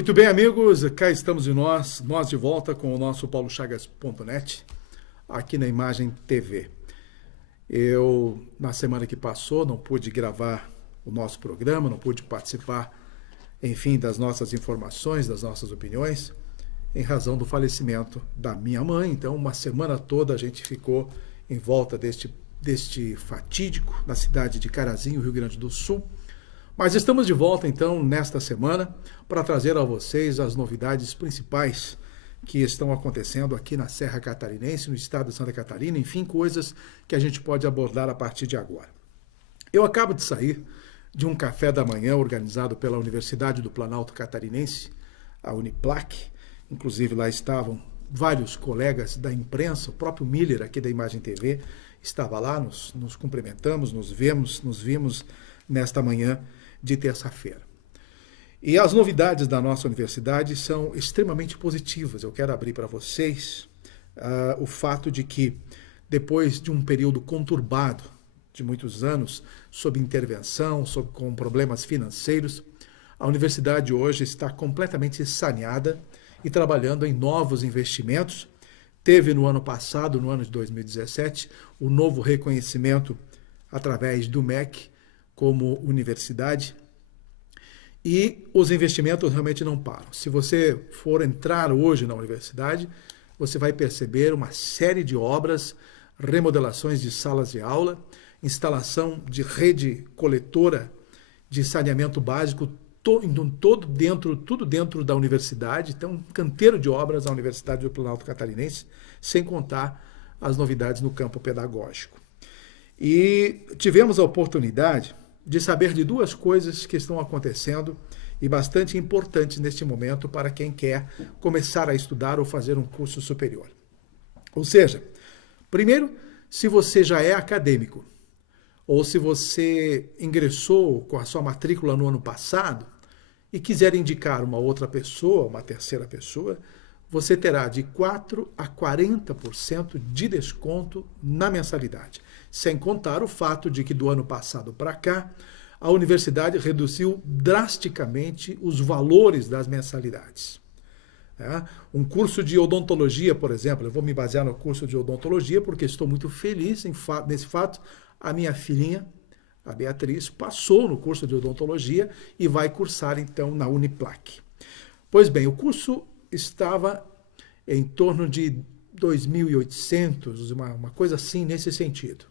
Muito bem, amigos, cá estamos nós de volta com o nosso paulochagas.net, aqui na Imagem TV. Eu, na semana que passou, não pude gravar o nosso programa, não pude participar, enfim, das nossas informações, das nossas opiniões, em razão do falecimento da minha mãe. Então, uma semana toda a gente ficou em volta deste fatídico, na cidade de Carazinho, Rio Grande do Sul. Mas estamos de volta, então, nesta semana, para trazer a vocês as novidades principais que estão acontecendo aqui na Serra Catarinense, no estado de Santa Catarina, enfim, coisas que a gente pode abordar a partir de agora. Eu acabo de sair de um café da manhã organizado pela Universidade do Planalto Catarinense, a Uniplac. Inclusive, lá estavam vários colegas da imprensa, o próprio Miller, aqui da Imagem TV, estava lá, nos cumprimentamos, nos vimos nesta manhã de terça-feira. E as novidades da nossa universidade são extremamente positivas. Eu quero abrir para vocês o fato de que, depois de um período conturbado de muitos anos, sob intervenção, com problemas financeiros, a universidade hoje está completamente saneada e trabalhando em novos investimentos. Teve no ano passado, no ano de 2017, o novo reconhecimento através do MEC como universidade, e os investimentos realmente não param. Se você for entrar hoje na universidade, você vai perceber uma série de obras, remodelações de salas de aula, instalação de rede coletora de saneamento básico, tudo dentro da universidade. Então, um canteiro de obras à Universidade do Planalto Catarinense, sem contar as novidades no campo pedagógico. E tivemos a oportunidade de saber de duas coisas que estão acontecendo e bastante importantes neste momento para quem quer começar a estudar ou fazer um curso superior. Ou seja, primeiro, se você já é acadêmico ou se você ingressou com a sua matrícula no ano passado e quiser indicar uma outra pessoa, uma terceira pessoa, você terá de 4% a 40% de desconto na mensalidade. Sem contar o fato de que do ano passado para cá, a universidade reduziu drasticamente os valores das mensalidades. Um curso de odontologia, por exemplo, eu vou me basear no curso de odontologia porque estou muito feliz nesse fato. A minha filhinha, a Beatriz, passou no curso de odontologia e vai cursar então na Uniplac. Pois bem, o curso estava em torno de 2.800, uma coisa assim nesse sentido.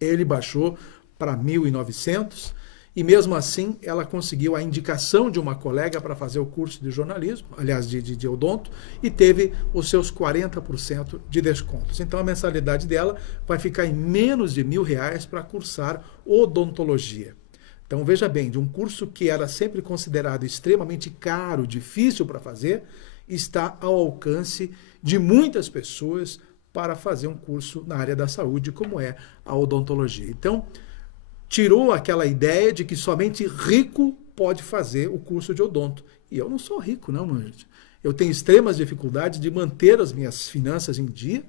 Ele baixou para 1.900 e mesmo assim ela conseguiu a indicação de uma colega para fazer o curso de jornalismo, aliás, de odonto, e teve os seus 40% de descontos. Então a mensalidade dela vai ficar em menos de R$1.000 para cursar odontologia. Então veja bem, de um curso que era sempre considerado extremamente caro, difícil para fazer, está ao alcance de muitas pessoas para fazer um curso na área da saúde, como é a odontologia. Então, tirou aquela ideia de que somente rico pode fazer o curso de odonto. E eu não sou rico, não, meu gente. Eu tenho extremas dificuldades de manter as minhas finanças em dia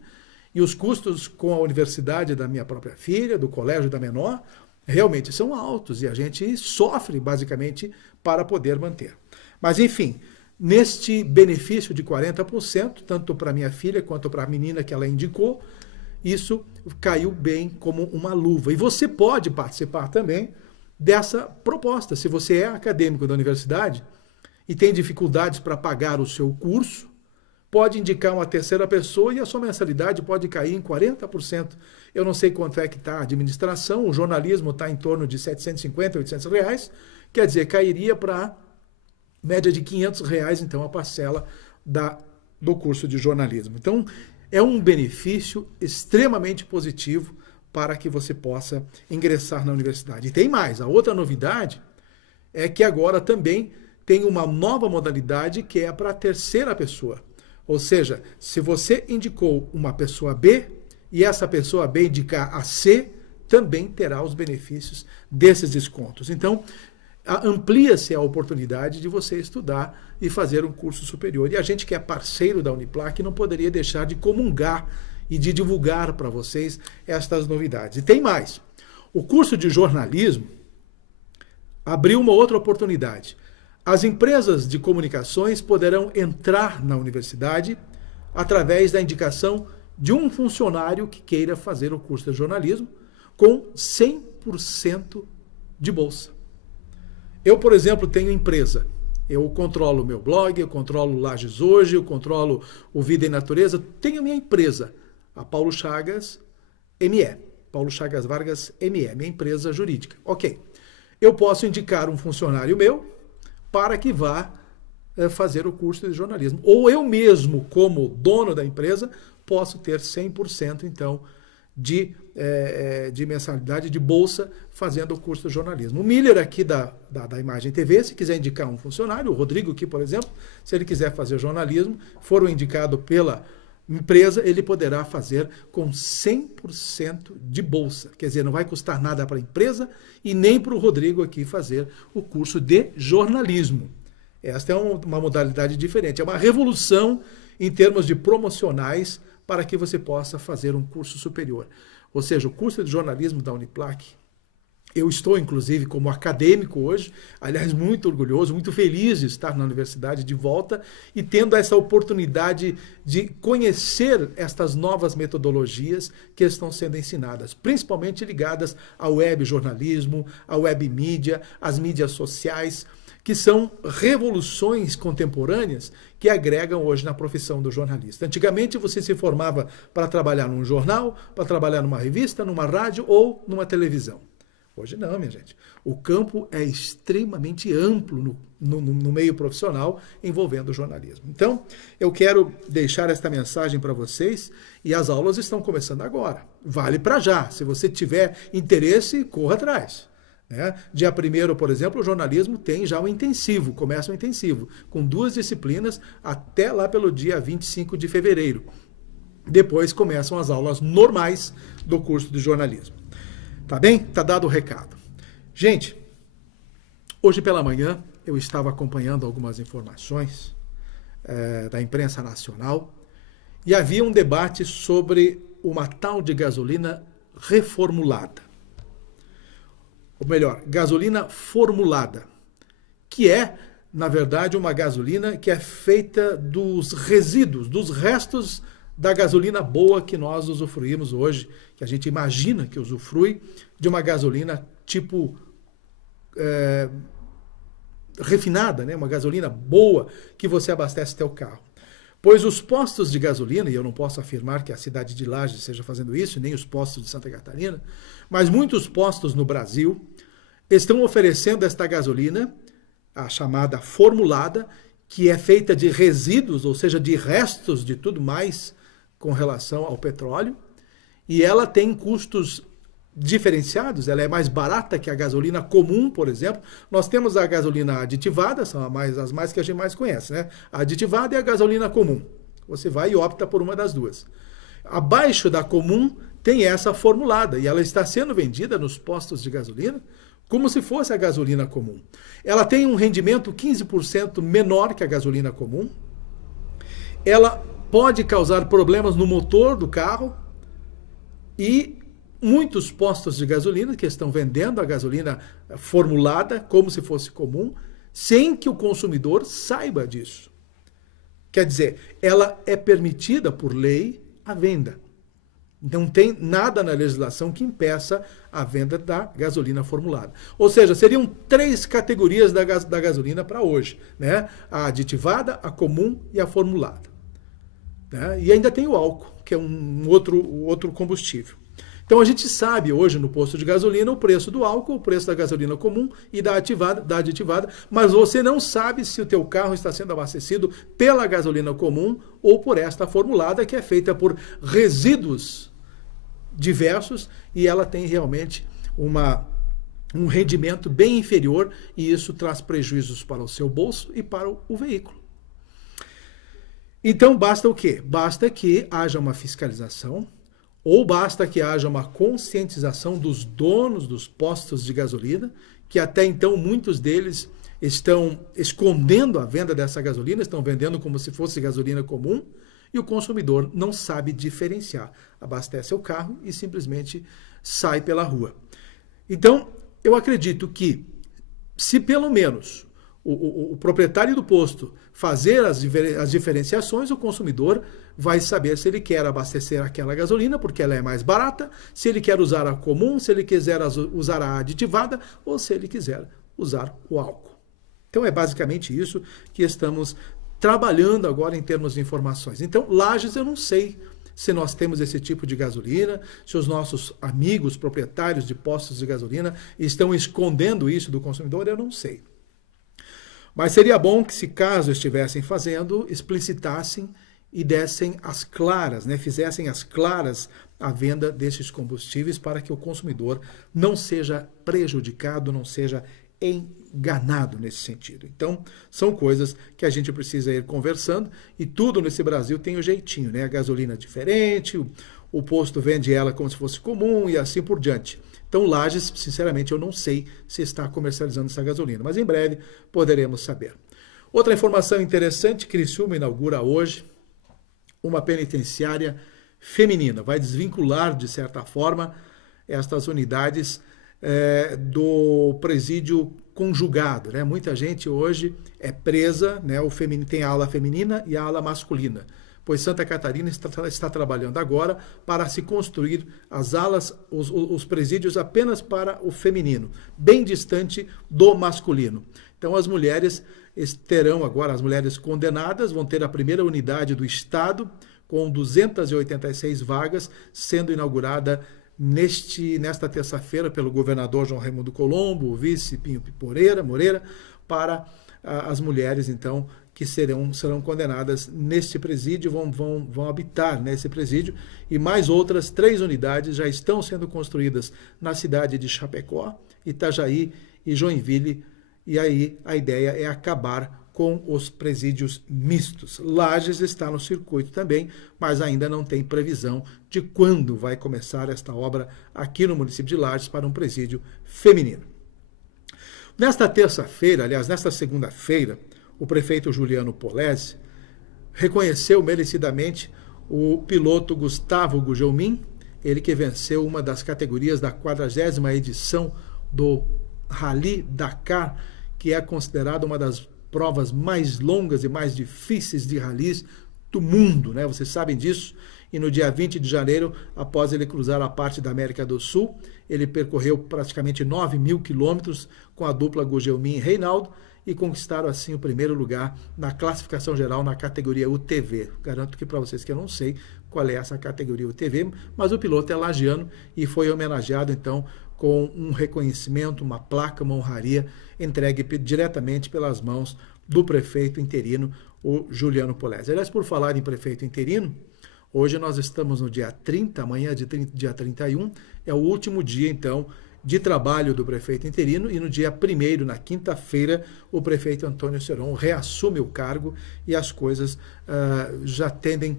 e os custos com a universidade da minha própria filha, do colégio da menor, realmente são altos e a gente sofre, basicamente, para poder manter. Mas, enfim, neste benefício de 40%, tanto para minha filha quanto para a menina que ela indicou, isso caiu bem como uma luva. E você pode participar também dessa proposta. Se você é acadêmico da universidade e tem dificuldades para pagar o seu curso, pode indicar uma terceira pessoa e a sua mensalidade pode cair em 40%. Eu não sei quanto é que está a administração, o jornalismo está em torno de R$750, R$800, quer dizer, cairia para média de R$500, então, a parcela do curso de jornalismo. Então, é um benefício extremamente positivo para que você possa ingressar na universidade. E tem mais, a outra novidade é que agora também tem uma nova modalidade que é para a terceira pessoa. Ou seja, se você indicou uma pessoa B e essa pessoa B indicar a C, também terá os benefícios desses descontos. Então, amplia-se a oportunidade de você estudar e fazer um curso superior. E a gente que é parceiro da Uniplac não poderia deixar de comungar e de divulgar para vocês estas novidades. E tem mais. O curso de jornalismo abriu uma outra oportunidade. As empresas de comunicações poderão entrar na universidade através da indicação de um funcionário que queira fazer o curso de jornalismo com 100% de bolsa. Eu, por exemplo, tenho empresa. Eu controlo o meu blog, eu controlo o Lages Hoje, eu controlo o Vida e Natureza. Tenho minha empresa, a Paulo Chagas ME. Paulo Chagas Vargas ME, minha empresa jurídica. Ok. Eu posso indicar um funcionário meu para que vá fazer o curso de jornalismo. Ou eu mesmo, como dono da empresa, posso ter 100%, então, de mensalidade, de bolsa, fazendo o curso de jornalismo. O Miller aqui da Imagem TV, se quiser indicar um funcionário, o Rodrigo aqui, por exemplo, se ele quiser fazer jornalismo, for indicado pela empresa, ele poderá fazer com 100% de bolsa. Quer dizer, não vai custar nada para a empresa e nem para o Rodrigo aqui fazer o curso de jornalismo. Esta é uma modalidade diferente, é uma revolução em termos de promocionais para que você possa fazer um curso superior. Ou seja, o curso de jornalismo da Uniplac, eu estou, inclusive, como acadêmico hoje, aliás, muito orgulhoso, muito feliz de estar na universidade de volta e tendo essa oportunidade de conhecer estas novas metodologias que estão sendo ensinadas, principalmente ligadas ao web jornalismo, à web mídia, às mídias sociais, que são revoluções contemporâneas que agregam hoje na profissão do jornalista. Antigamente você se formava para trabalhar num jornal, para trabalhar numa revista, numa rádio ou numa televisão. Hoje não, minha gente. O campo é extremamente amplo no meio profissional envolvendo o jornalismo. Então, eu quero deixar esta mensagem para vocês e as aulas estão começando agora. Vale para já. Se você tiver interesse, corra atrás. Dia 1º, por exemplo, o jornalismo tem já um intensivo, começa um intensivo, com 2 disciplinas até lá pelo dia 25 de fevereiro. Depois começam as aulas normais do curso de jornalismo. Tá bem? Tá dado o recado. Gente, hoje pela manhã eu estava acompanhando algumas informações da imprensa nacional e havia um debate sobre uma tal de gasolina reformulada. Ou melhor, gasolina formulada, que é, na verdade, uma gasolina que é feita dos resíduos, dos restos da gasolina boa que nós usufruímos hoje, que a gente imagina que usufrui de uma gasolina tipo refinada, né? Uma gasolina boa que você abastece teu carro. Pois os postos de gasolina, e eu não posso afirmar que a cidade de Lages esteja fazendo isso, nem os postos de Santa Catarina, mas muitos postos no Brasil estão oferecendo esta gasolina, a chamada formulada, que é feita de resíduos, ou seja, de restos de tudo mais com relação ao petróleo, e ela tem custos diferenciados, ela é mais barata que a gasolina comum, por exemplo. Nós temos a gasolina aditivada, são as mais que a gente mais conhece, né? A aditivada e a gasolina comum. Você vai e opta por uma das duas. Abaixo da comum tem essa formulada, e ela está sendo vendida nos postos de gasolina como se fosse a gasolina comum. Ela tem um rendimento 15% menor que a gasolina comum. Ela pode causar problemas no motor do carro e muitos postos de gasolina que estão vendendo a gasolina formulada como se fosse comum, sem que o consumidor saiba disso. Quer dizer, ela é permitida por lei a venda. Não tem nada na legislação que impeça a venda da gasolina formulada. Ou seja, seriam 3 categorias da gasolina para hoje, né? A aditivada, a comum e a formulada. Né? E ainda tem o álcool, que é um outro combustível. Então a gente sabe hoje no posto de gasolina o preço do álcool, o preço da gasolina comum e da aditivada, mas você não sabe se o teu carro está sendo abastecido pela gasolina comum ou por esta formulada, que é feita por resíduos diversos, e ela tem realmente um rendimento bem inferior, e isso traz prejuízos para o seu bolso e para o veículo. Então basta o quê? Basta que haja uma fiscalização, ou basta que haja uma conscientização dos donos dos postos de gasolina, que até então muitos deles estão escondendo a venda dessa gasolina, estão vendendo como se fosse gasolina comum, e o consumidor não sabe diferenciar. Abastece o carro e simplesmente sai pela rua. Então, eu acredito que, se pelo menos o proprietário do posto fazer as diferenciações, o consumidor vai saber se ele quer abastecer aquela gasolina, porque ela é mais barata, se ele quer usar a comum, se ele quiser usar a aditivada, ou se ele quiser usar o álcool. Então é basicamente isso que estamos trabalhando agora em termos de informações. Então, Lages, eu não sei se nós temos esse tipo de gasolina, se os nossos amigos proprietários de postos de gasolina estão escondendo isso do consumidor, eu não sei. Mas seria bom que, se caso estivessem fazendo, explicitassem e dessem as claras, né? Fizessem as claras a venda desses combustíveis para que o consumidor não seja prejudicado, não seja enganado nesse sentido. Então, são coisas que a gente precisa ir conversando, e tudo nesse Brasil tem o jeitinho, né? A gasolina é diferente, o posto vende ela como se fosse comum e assim por diante. Então, Lages, sinceramente, eu não sei se está comercializando essa gasolina, mas em breve poderemos saber. Outra informação interessante, Criciúma inaugura hoje uma penitenciária feminina. Vai desvincular, de certa forma, estas unidades do presídio conjugado, né? Muita gente hoje é presa, né? Tem a ala feminina e a ala masculina, pois Santa Catarina está trabalhando agora para se construir as alas, os presídios apenas para o feminino, bem distante do masculino. Então as mulheres terão agora, as mulheres condenadas vão ter a primeira unidade do Estado, com 286 vagas, sendo inaugurada nesta terça-feira pelo governador João Raimundo Colombo, o vice Pinho Moreira, para as mulheres, então, que serão condenadas neste presídio, vão habitar nesse presídio, e mais outras 3 unidades já estão sendo construídas na cidade de Chapecó, Itajaí e Joinville, e aí a ideia é acabar com os presídios mistos. Lages está no circuito também, mas ainda não tem previsão de quando vai começar esta obra aqui no município de Lages para um presídio feminino. Nesta terça-feira, aliás, nesta segunda-feira, o prefeito Juliano Polese reconheceu merecidamente o piloto Gustavo Gugelmin, ele que venceu uma das categorias da 40ª edição do Rally Dakar, que é considerada uma das provas mais longas e mais difíceis de ralis do mundo, né? Vocês sabem disso. E no dia 20 de janeiro, após ele cruzar a parte da América do Sul, ele percorreu praticamente 9.000 quilômetros com a dupla Gugelmin e Reinaldo e conquistaram assim o primeiro lugar na classificação geral na categoria UTV. Garanto que para vocês que eu não sei qual é essa categoria UTV, mas o piloto é lagiano e foi homenageado então com um reconhecimento, uma placa, uma honraria entregue diretamente pelas mãos do prefeito interino, o Juliano Polese. Aliás, por falar em prefeito interino, hoje nós estamos no dia 30, amanhã dia 31, é o último dia, então, de trabalho do prefeito interino, e no dia 1º, na quinta-feira, o prefeito Antônio Seron reassume o cargo e as coisas já tendem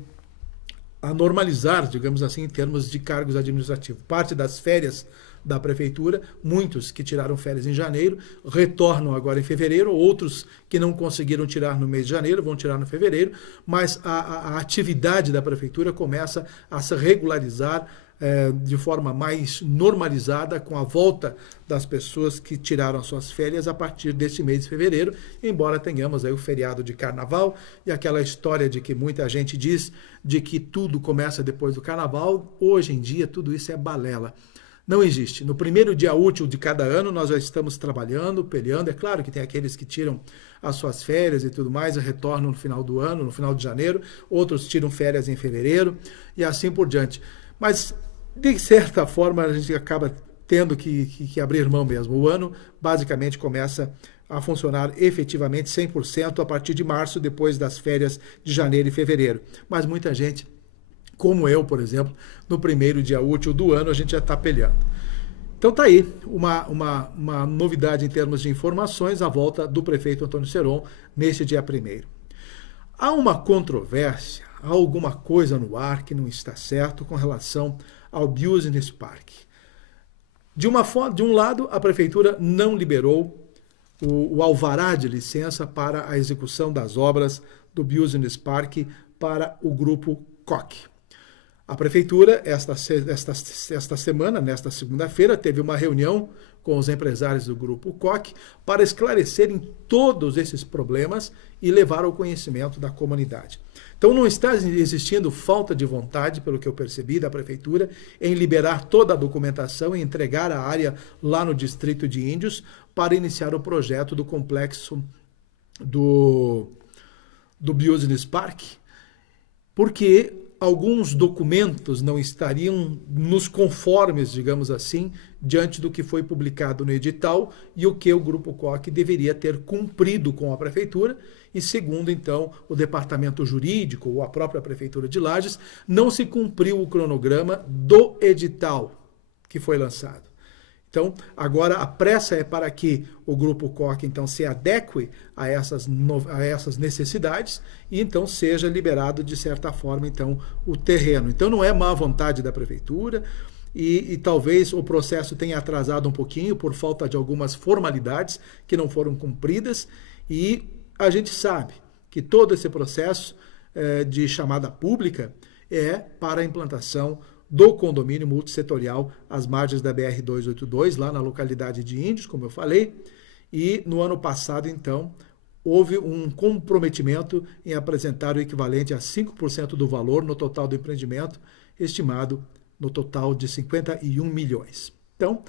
a normalizar, digamos assim, em termos de cargos administrativos. Parte das férias da prefeitura, muitos que tiraram férias em janeiro, retornam agora em fevereiro, outros que não conseguiram tirar no mês de janeiro, vão tirar no fevereiro, mas a atividade da prefeitura começa a se regularizar de forma mais normalizada com a volta das pessoas que tiraram suas férias a partir deste mês de fevereiro, embora tenhamos aí o feriado de carnaval e aquela história de que muita gente diz de que tudo começa depois do carnaval. Hoje em dia tudo isso é balela. Não existe. No primeiro dia útil de cada ano, nós já estamos trabalhando, peleando. É claro que tem aqueles que tiram as suas férias e tudo mais e retornam no final do ano, no final de janeiro. Outros tiram férias em fevereiro e assim por diante. Mas, de certa forma, a gente acaba tendo que abrir mão mesmo. O ano, basicamente, começa a funcionar efetivamente 100% a partir de março, depois das férias de janeiro e fevereiro. Mas muita gente, como eu, por exemplo, no primeiro dia útil do ano, a gente já está peleando. Então está aí uma novidade em termos de informações, a volta do prefeito Antônio Seron neste dia 1º. Há uma controvérsia, há alguma coisa no ar que não está certo com relação ao Business Park. De um lado, a prefeitura não liberou o alvará de licença para a execução das obras do Business Park para o grupo Koch. A Prefeitura, esta semana, nesta segunda-feira, teve uma reunião com os empresários do Grupo Koch para esclarecerem todos esses problemas e levar ao conhecimento da comunidade. Então não está existindo falta de vontade, pelo que eu percebi, da Prefeitura, em liberar toda a documentação e entregar a área lá no Distrito de Índios para iniciar o projeto do complexo do Business Park, porque alguns documentos não estariam nos conformes, digamos assim, diante do que foi publicado no edital e o que o Grupo Koch deveria ter cumprido com a Prefeitura e, segundo, então, o Departamento Jurídico ou a própria Prefeitura de Lages, não se cumpriu o cronograma do edital que foi lançado. Então, agora a pressa é para que o Grupo Koch, então, se adeque a essas necessidades e, então, seja liberado, de certa forma, então, o terreno. Então, não é má vontade da Prefeitura e talvez o processo tenha atrasado um pouquinho por falta de algumas formalidades que não foram cumpridas e a gente sabe que todo esse processo de chamada pública é para a implantação do condomínio multissetorial às margens da BR-282, lá na localidade de Índios, como eu falei, e no ano passado, então, houve um comprometimento em apresentar o equivalente a 5% do valor no total do empreendimento, estimado no total de 51 milhões. Então,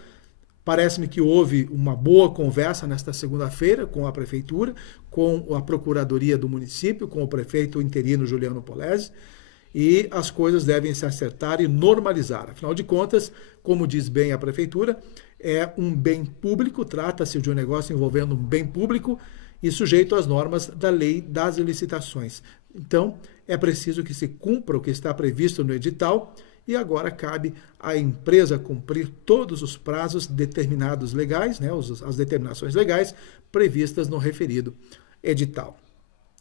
parece-me que houve uma boa conversa nesta segunda-feira com a Prefeitura, com a Procuradoria do município, com o prefeito interino Juliano Polese, e as coisas devem se acertar e normalizar. Afinal de contas, como diz bem a Prefeitura, é um bem público, trata-se de um negócio envolvendo um bem público e sujeito às normas da lei das licitações. Então, é preciso que se cumpra o que está previsto no edital e agora cabe à empresa cumprir todos os prazos determinados legais, né, as determinações legais previstas no referido edital.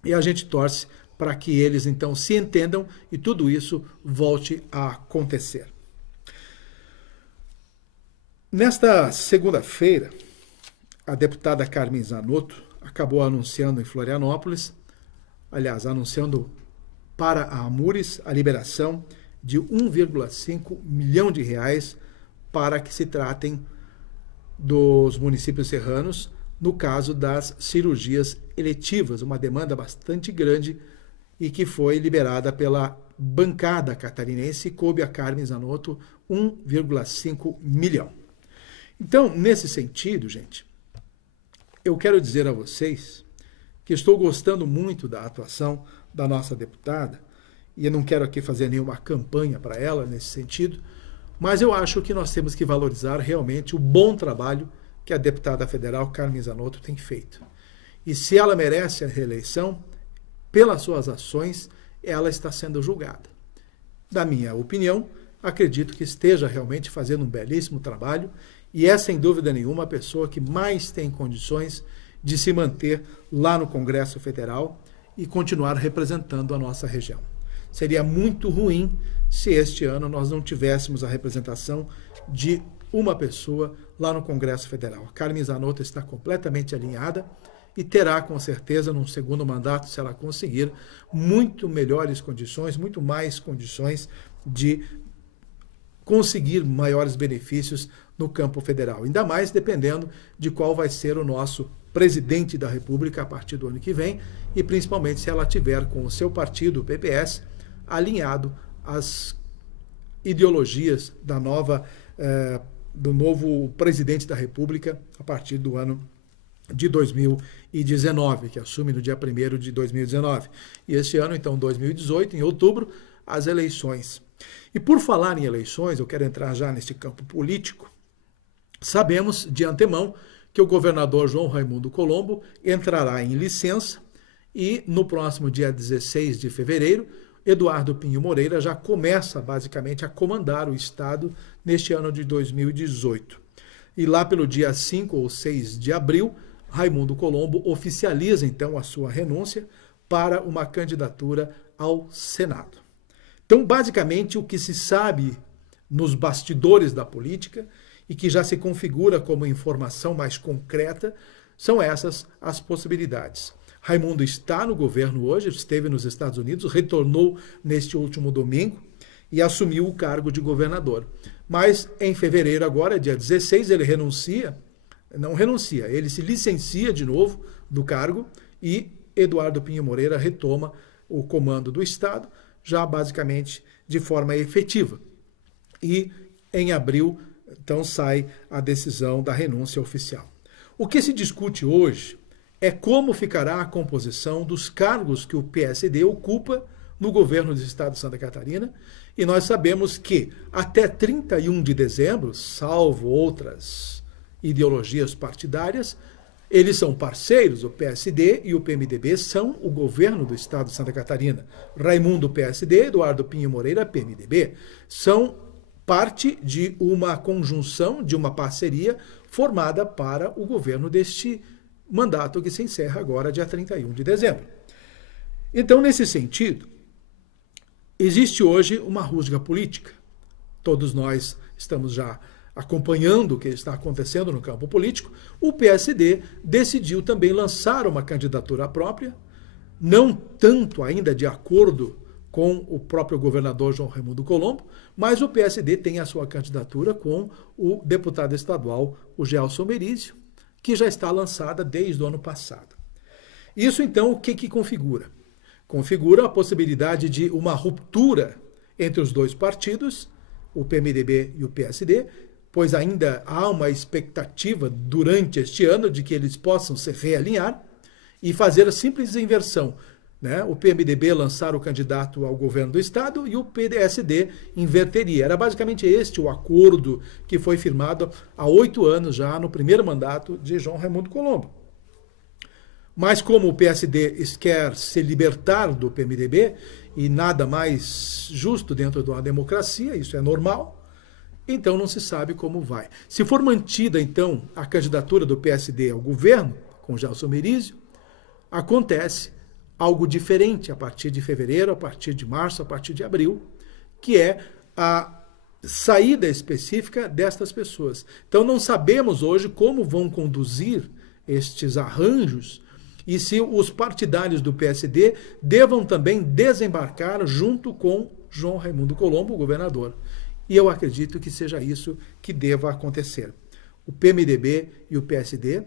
E a gente torce para que eles, então, se entendam e tudo isso volte a acontecer. Nesta segunda-feira, a deputada Carmen Zanotto acabou anunciando em Florianópolis, anunciando para a Amures a liberação de 1,5 milhão de reais para que se tratem dos municípios serranos, no caso das cirurgias eletivas, uma demanda bastante grande e que foi liberada pela bancada catarinense, coube a Carmen Zanotto 1,5 milhão. Então, nesse sentido, gente, eu quero dizer a vocês que estou gostando muito da atuação da nossa deputada, e eu não quero aqui fazer nenhuma campanha para ela nesse sentido, mas eu acho que nós temos que valorizar realmente o bom trabalho que a deputada federal Carmen Zanotto tem feito. E se ela merece a reeleição, pelas suas ações, ela está sendo julgada. Na minha opinião, acredito que esteja realmente fazendo um belíssimo trabalho e é, sem dúvida nenhuma, a pessoa que mais tem condições de se manter lá no Congresso Federal e continuar representando a nossa região. Seria muito ruim se este ano nós não tivéssemos a representação de uma pessoa lá no Congresso Federal. A Carmen Zanotto está completamente alinhada e terá, com certeza, num segundo mandato, se ela conseguir, muito melhores condições, muito mais condições de conseguir maiores benefícios no campo federal. Ainda mais dependendo de qual vai ser o nosso presidente da República a partir do ano que vem e principalmente se ela tiver com o seu partido, o PPS, alinhado às ideologias do novo presidente da República a partir do ano de 2019, que assume no dia 1º de 2019. E este ano, então, 2018, em outubro, as eleições. E por falar em eleições, eu quero entrar já neste campo político. Sabemos de antemão que o governador João Raimundo Colombo entrará em licença e no próximo dia 16 de fevereiro, Eduardo Pinho Moreira já começa basicamente a comandar o estado neste ano de 2018. E lá pelo dia 5 ou 6 de abril, Raimundo Colombo oficializa então a sua renúncia para uma candidatura ao Senado. Então, basicamente, o que se sabe nos bastidores da política e que já se configura como informação mais concreta são essas as possibilidades. Raimundo está no governo hoje, esteve nos Estados Unidos, retornou neste último domingo e assumiu o cargo de governador. Mas em fevereiro agora, dia 16, ele ele se licencia de novo do cargo e Eduardo Pinho Moreira retoma o comando do Estado, já basicamente de forma efetiva. E em abril, então, sai a decisão da renúncia oficial. O que se discute hoje é como ficará a composição dos cargos que o PSD ocupa no governo do Estado de Santa Catarina, e nós sabemos que até 31 de dezembro, salvo outras ideologias partidárias, eles são parceiros, o PSD e o PMDB são o governo do Estado de Santa Catarina. Raimundo, PSD, Eduardo Pinho Moreira, PMDB, são parte de uma conjunção, de uma parceria formada para o governo deste mandato que se encerra agora, dia 31 de dezembro. Então, nesse sentido, existe hoje uma rusga política. Todos nós estamos já acompanhando o que está acontecendo no campo político. O PSD decidiu também lançar uma candidatura própria, não tanto ainda de acordo com o próprio governador João Raimundo Colombo, mas o PSD tem a sua candidatura com o deputado estadual, o Gelson Merizio, que já está lançada desde o ano passado. Isso, então, o que configura? Configura a possibilidade de uma ruptura entre os dois partidos, o PMDB e o PSD, pois ainda há uma expectativa durante este ano de que eles possam se realinhar e fazer a simples inversão, né? O PMDB lançar o candidato ao governo do Estado e o PSD inverteria. Era basicamente este o acordo que foi firmado há 8 anos já no primeiro mandato de João Raimundo Colombo. Mas como o PSD quer se libertar do PMDB, e nada mais justo dentro de uma democracia, isso é normal, então não se sabe como vai. Se for mantida, então, a candidatura do PSD ao governo, com Gelson Merizio, acontece algo diferente a partir de fevereiro, a partir de março, a partir de abril, que é a saída específica destas pessoas. Então não sabemos hoje como vão conduzir estes arranjos e se os partidários do PSD devam também desembarcar junto com João Raimundo Colombo, o governador. E eu acredito que seja isso que deva acontecer. O PMDB e o PSD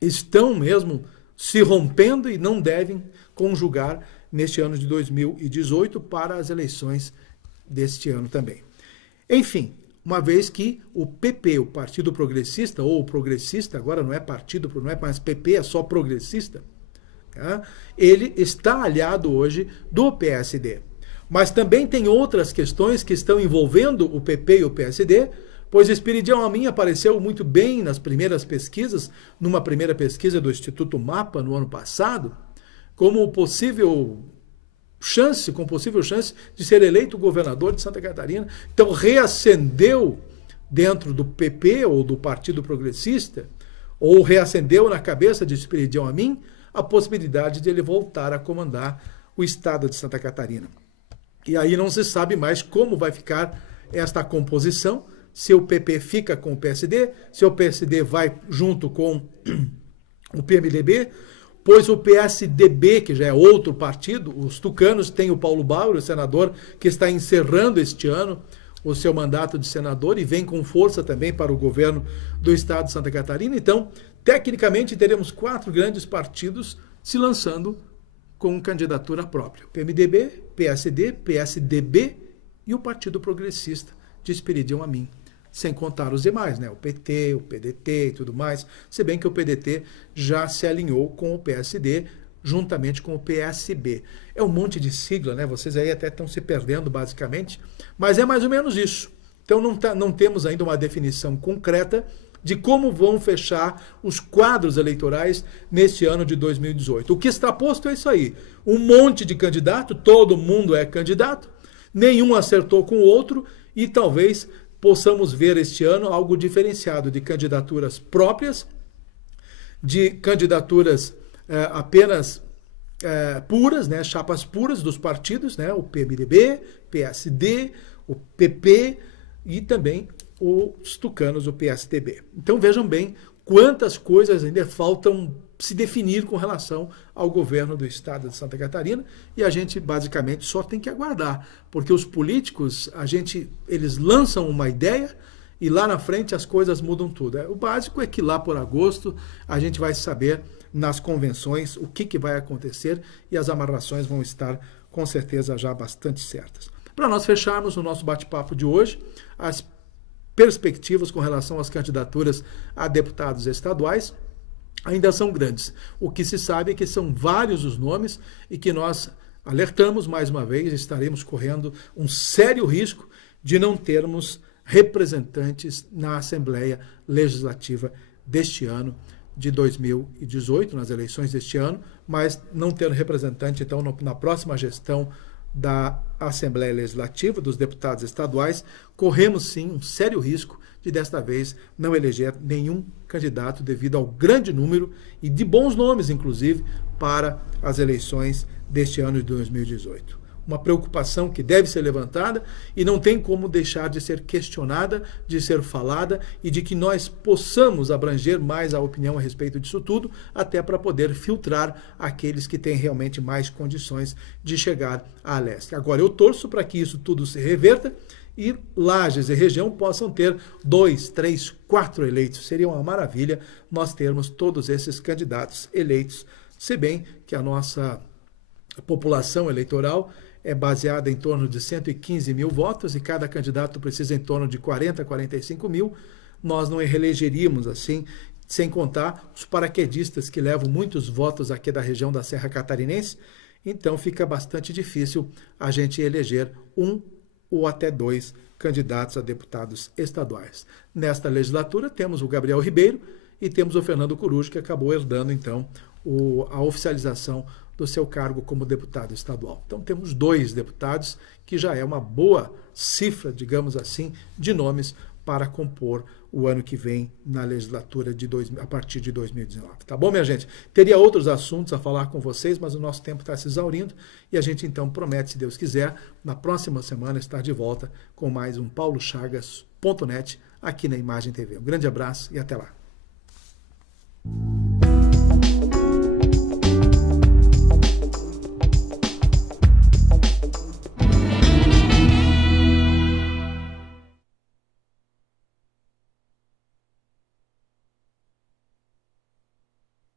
estão mesmo se rompendo e não devem conjugar neste ano de 2018 para as eleições deste ano também. Enfim, uma vez que o PP, o Partido Progressista, ou o Progressista, agora não é partido, não é mais PP, é só progressista, tá? Ele está aliado hoje do PSD. Mas também tem outras questões que estão envolvendo o PP e o PSD, pois Espiridião Amin apareceu muito bem nas primeiras pesquisas, numa primeira pesquisa do Instituto Mapa no ano passado, como possível chance de ser eleito governador de Santa Catarina. Então reacendeu dentro do PP ou do Partido Progressista, ou reacendeu na cabeça de Espiridião Amin a possibilidade de ele voltar a comandar o estado de Santa Catarina. E aí não se sabe mais como vai ficar esta composição, se o PP fica com o PSD, se o PSD vai junto com o PMDB, pois o PSDB, que já é outro partido, os tucanos têm o Paulo Bauer, o senador, que está encerrando este ano o seu mandato de senador e vem com força também para o governo do estado de Santa Catarina. Então, tecnicamente, teremos 4 grandes partidos se lançando com candidatura própria. PMDB, PSD, PSDB e o Partido Progressista de Espiridião Amin. Sem contar os demais, né? O PT, o PDT e tudo mais, se bem que o PDT já se alinhou com o PSD, juntamente com o PSB. É um monte de sigla, né? Vocês aí até estão se perdendo, basicamente, mas é mais ou menos isso. Então não temos ainda uma definição concreta de como vão fechar os quadros eleitorais neste ano de 2018. O que está posto é isso aí. Um monte de candidato, todo mundo é candidato, nenhum acertou com o outro e talvez possamos ver este ano algo diferenciado de candidaturas próprias, de candidaturas apenas puras, né, chapas puras dos partidos, né, o PMDB, PSD, o PP e também os tucanos, o PSDB. Então vejam bem quantas coisas ainda faltam se definir com relação ao governo do estado de Santa Catarina, e a gente basicamente só tem que aguardar, porque os políticos, eles lançam uma ideia e lá na frente as coisas mudam tudo. O básico é que lá por agosto a gente vai saber nas convenções o que vai acontecer e as amarrações vão estar com certeza já bastante certas. Para nós fecharmos o nosso bate-papo de hoje, as perspectivas com relação às candidaturas a deputados estaduais ainda são grandes. O que se sabe é que são vários os nomes e que nós alertamos mais uma vez, estaremos correndo um sério risco de não termos representantes na Assembleia Legislativa deste ano de 2018, nas eleições deste ano, mas não ter representante, então, na próxima gestão da Assembleia Legislativa, dos deputados estaduais, corremos sim um sério risco de desta vez não eleger nenhum candidato devido ao grande número e de bons nomes, inclusive, para as eleições deste ano de 2018. Uma preocupação que deve ser levantada e não tem como deixar de ser questionada, de ser falada e de que nós possamos abranger mais a opinião a respeito disso tudo, até para poder filtrar aqueles que têm realmente mais condições de chegar à leste. Agora, eu torço para que isso tudo se reverta e Lages e região possam ter 2, 3, 4 eleitos. Seria uma maravilha nós termos todos esses candidatos eleitos, se bem que a nossa população eleitoral é baseada em torno de 115 mil votos e cada candidato precisa em torno de 40, 45 mil. Nós não reelegeríamos assim, sem contar os paraquedistas que levam muitos votos aqui da região da Serra Catarinense. Então fica bastante difícil a gente eleger um ou até 2 candidatos a deputados estaduais. Nesta legislatura temos o Gabriel Ribeiro e temos o Fernando Coruja, que acabou herdando então a oficialização do seu cargo como deputado estadual. Então temos 2 deputados, que já é uma boa cifra, digamos assim, de nomes para compor o ano que vem na legislatura a partir de 2019. Tá bom, minha gente? Teria outros assuntos a falar com vocês, mas o nosso tempo está se exaurindo e a gente então promete, se Deus quiser, na próxima semana estar de volta com mais um paulochagas.net aqui na Imagem TV. Um grande abraço e até lá.